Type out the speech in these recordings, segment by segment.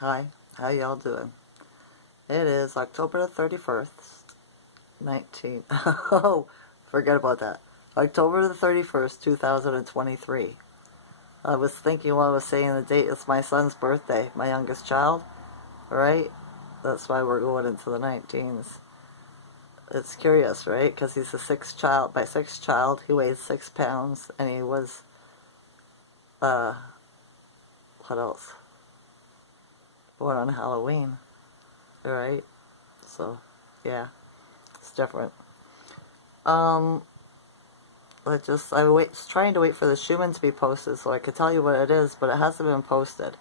Hi, how y'all doing? It is October the 31st, 19... Oh, forget about that. October the 31st, 2023. I was thinking while I was saying the date, it's my son's birthday, my youngest child, right? That's why we're going into the 19s. It's curious, right? Because he's the sixth child. My sixth child, he weighs 6 pounds, and he was, what else? Born on Halloween, right? So, yeah, it's different. I was trying to wait for the Schumann to be posted so I could tell you what it is, but it hasn't been posted.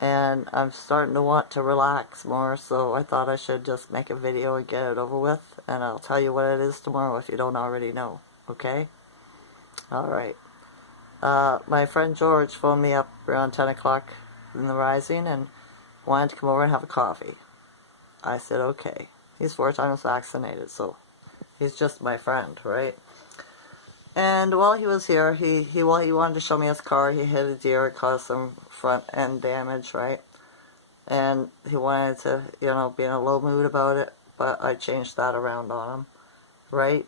And I'm starting to want to relax more, so I thought I should just make a video and get it over with, and I'll tell you what it is tomorrow if you don't already know, okay? Alright. My friend George phoned me up around 10 o'clock in the rising and wanted to come over and have a coffee. I said okay. He's 4 times vaccinated, so he's just my friend, right? And while he was here, he wanted to show me his car. He hit a deer, it caused some front end damage, right? And he wanted to, be in a low mood about it, but I changed that around on him, right?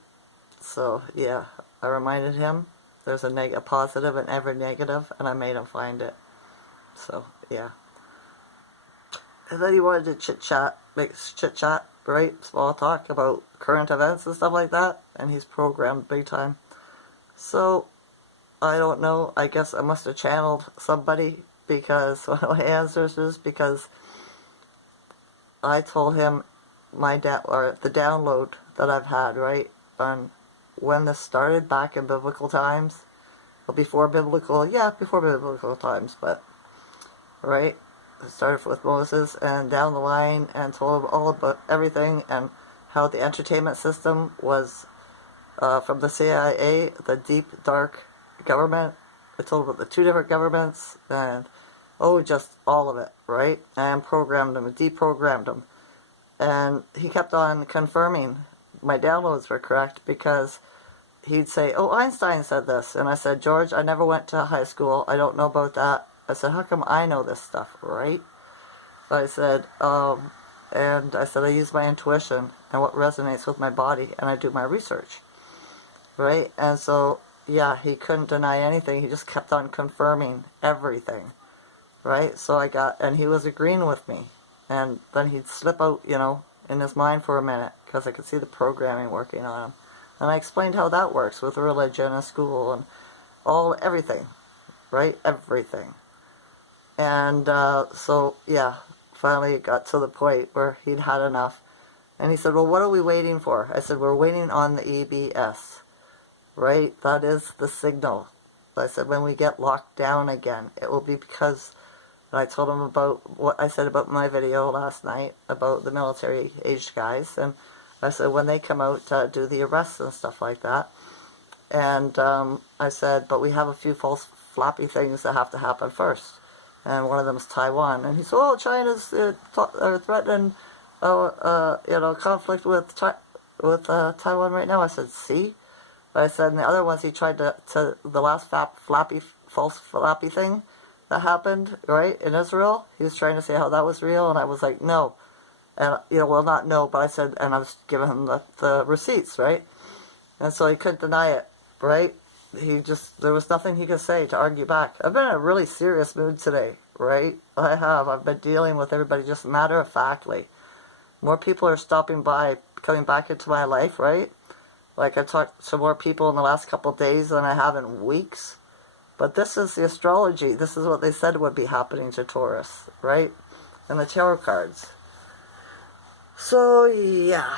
So, yeah, I reminded him there's a positive in every negative, and I made him find it. So, yeah. And then he wanted to chit-chat, right? Small talk about current events and stuff like that, and he's programmed big time. So, I don't know, I guess I must have channeled somebody, because one of my answers is because I told him the download that I've had, right, on when this started back in biblical times, well, before biblical times, but, right, it started with Moses and down the line, and told him all about everything and how the entertainment system was from the CIA, the deep, dark government. I told him about the 2 different governments, and just all of it, right? And programmed him, deprogrammed him. And he kept on confirming my downloads were correct, because he'd say, oh, Einstein said this. And I said, George, I never went to high school. I don't know about that. I said, how come I know this stuff, right? I said, I use my intuition and what resonates with my body, and I do my research. Right? And so, yeah, he couldn't deny anything. He just kept on confirming everything. Right? So and he was agreeing with me. And then he'd slip out, in his mind for a minute, because I could see the programming working on him. And I explained how that works with religion and school and everything. Right? Everything. And so, yeah, finally it got to the point where he'd had enough. And he said, well, what are we waiting for? I said, we're waiting on the EBS. Right? That is the signal. I said, when we get locked down again, it will be because... And I told him about what I said about my video last night, about the military-aged guys. And I said, when they come out to do the arrests and stuff like that. And I said, but we have a few false floppy things that have to happen first. And one of them is Taiwan. And he said, oh, China's threatening, conflict with Taiwan right now. I said, see? But I said, and the other ones he tried to the last false floppy thing that happened, right, in Israel, he was trying to say how that was real, and I was like, no. And, well, not no, but I said, and I was giving him the receipts, right? And so he couldn't deny it, right? There was nothing he could say to argue back. I've been in a really serious mood today, right? I've been dealing with everybody just matter-of-factly. More people are stopping by, coming back into my life, right? Like, I've talked to more people in the last couple of days than I have in weeks. But this is the astrology. This is what they said would be happening to Taurus, right? And the tarot cards. So, yeah,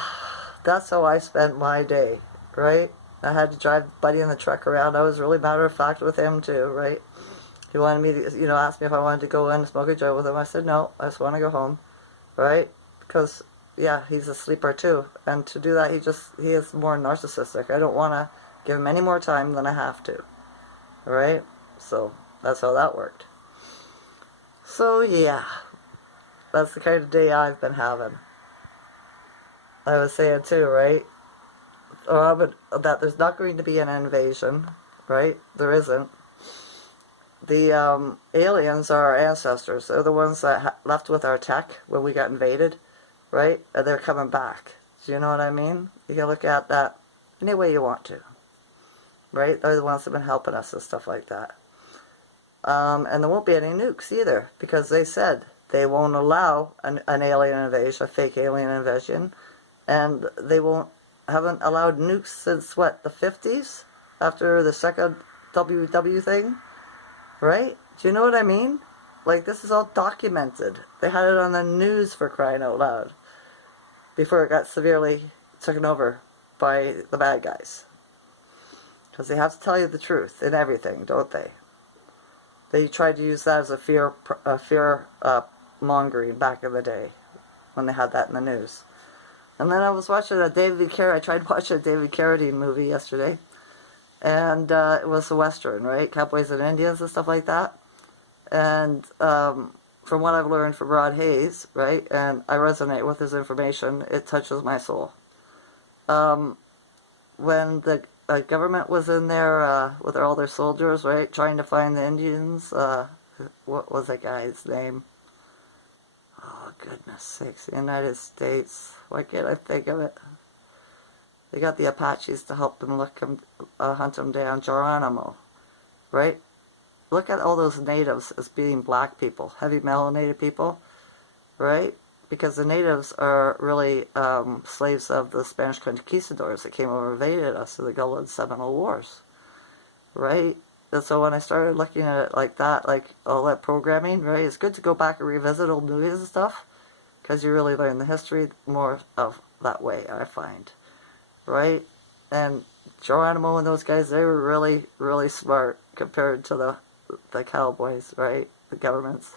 that's how I spent my day, right? I had to drive Buddy in the truck around. I was really matter-of-fact with him, too, right? He wanted me to, ask me if I wanted to go in and smoke a joint with him. I said, no, I just want to go home, right? Because, yeah, he's a sleeper, too. And to do that, he is more narcissistic. I don't want to give him any more time than I have to, right? So, that's how that worked. So, yeah, that's the kind of day I've been having. I was saying, too, right? That there's not going to be an invasion, right? There isn't. the aliens are our ancestors. They're the ones that left with our tech when we got invaded, right? And they're coming back. Do you know what I mean? You can look at that any way you want to, right? They're the ones that have been helping us and stuff like that. And there won't be any nukes either, because they said they won't allow an alien invasion, a fake alien invasion, and they haven't allowed nukes since what, the 50s, after the second WW thing, right? Do you know what I mean? Like, this is all documented. They had it on the news, for crying out loud, before it got severely taken over by the bad guys. Because they have to tell you the truth in everything, don't they? They tried to use that as a fear mongering back in the day when they had that in the news. And then I was watching I tried watching a David Carradine movie yesterday, and it was a Western, right? Cowboys and Indians and stuff like that. And from what I've learned from Rod Hayes, right, and I resonate with his information, it touches my soul. When the government was in there with all their soldiers, right, trying to find the Indians, what was that guy's name? Oh, goodness sakes, the United States. Why can't I think of it? They got the Apaches to help them hunt them down. Geronimo, right? Look at all those natives as being black people, heavy melanated people, right? Because the natives are really slaves of the Spanish conquistadors that came over and invaded us in the Gullah and Seminole Wars, right? And so when I started looking at it like that, like all that programming, right, it's good to go back and revisit old movies and stuff, because you really learn the history more of that way, I find, right? And Geronimo and those guys, they were really, really smart compared to the cowboys, right, the governments.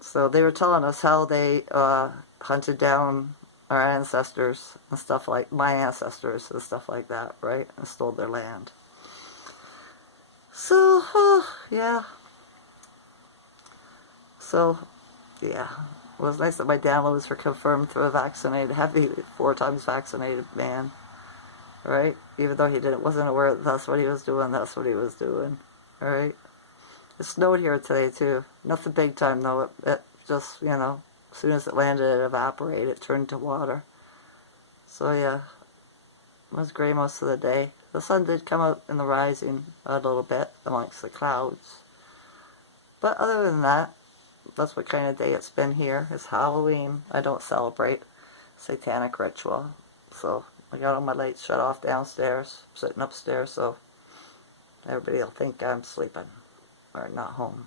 So they were telling us how they hunted down our ancestors and stuff like, my ancestors and stuff like that, right, and stole their land. So, yeah. So, yeah. It was nice that my downloads were confirmed through a vaccinated, heavy, 4 times vaccinated man. Right? Even though wasn't aware that that's what he was doing, that's what he was doing. Right? It snowed here today, too. Nothing big time, though. It just, you know, as soon as it landed, it evaporated. It turned to water. So, yeah. It was gray most of the day. The sun did come out in the rising a little bit amongst the clouds. But other than that, that's what kind of day it's been here. It's Halloween. I don't celebrate satanic ritual. So I got all my lights shut off downstairs, sitting upstairs, so everybody will think I'm sleeping or not home.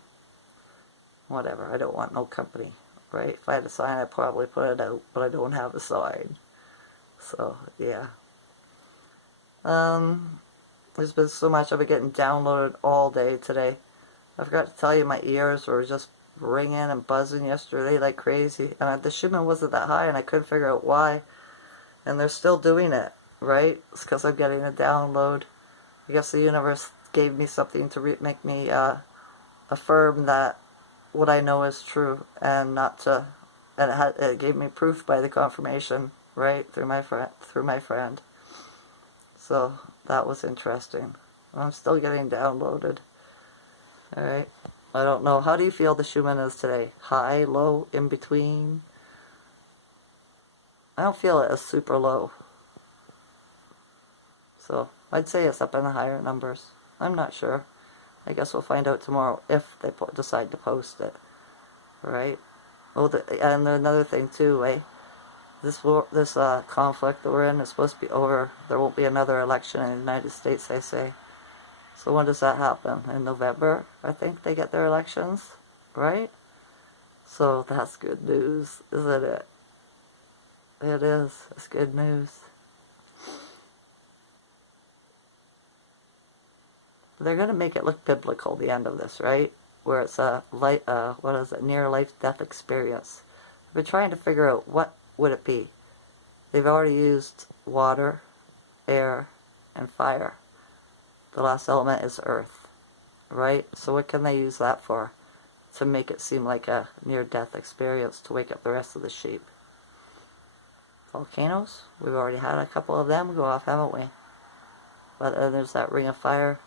Whatever. I don't want no company, right? If I had a sign, I'd probably put it out, but I don't have a sign. So, yeah. There's been so much of it getting downloaded all day today. I forgot to tell you, my ears were just ringing and buzzing yesterday like crazy. And the shipment wasn't that high, and I couldn't figure out why. And they're still doing it, right? It's because I'm getting a download. I guess the universe gave me something to make me affirm that what I know is true, and not to. And it gave me proof by the confirmation, right, through my friend. So that was interesting. I'm still getting downloaded. Alright. I don't know. How do you feel the Schumann is today? High, low, in between? I don't feel it as super low. So I'd say it's up in the higher numbers. I'm not sure. I guess we'll find out tomorrow if they decide to post it. Right? Oh, and another thing too, this conflict that we're in is supposed to be over. There won't be another election in the United States, they say. So when does that happen? In November, I think they get their elections, right? So that's good news, isn't it? It is. It's good news. They're going to make it look biblical, the end of this, right? Where it's a near-life-death experience. I've been trying to figure out what would it be. They've already used water, air, and fire. The last element is earth, right? So what can they use that for? To make it seem like a near-death experience, to wake up the rest of the sheep. Volcanoes? We've already had a couple of them go off, haven't we? But then there's that ring of fire.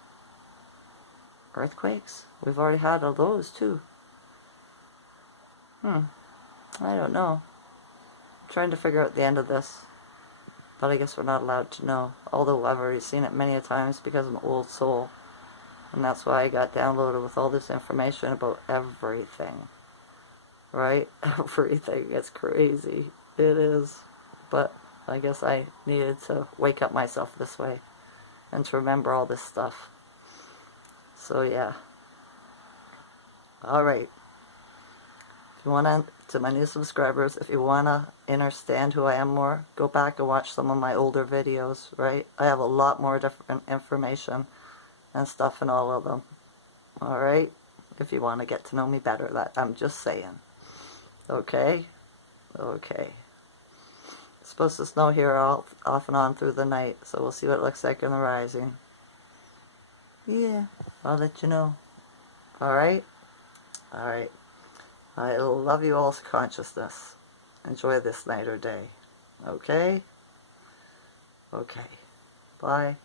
Earthquakes? We've already had all those too. I don't know. I'm trying to figure out the end of this. But I guess we're not allowed to know. Although I've already seen it many a times because I'm an old soul. And that's why I got downloaded with all this information about everything. Right? Everything. It's crazy. It is. But I guess I needed to wake up myself this way. And to remember all this stuff. So yeah. Alright. If you want to my new subscribers, if you want to understand who I am more, go back and watch some of my older videos, right? I have a lot more different information and stuff in all of them. Alright? If you want to get to know me better, that I'm just saying. Okay? Okay. It's supposed to snow here off and on through the night, so we'll see what it looks like in the rising. Yeah, I'll let you know. Alright? Alright. I love you all's consciousness. Enjoy this night or day. Okay? Okay. Bye.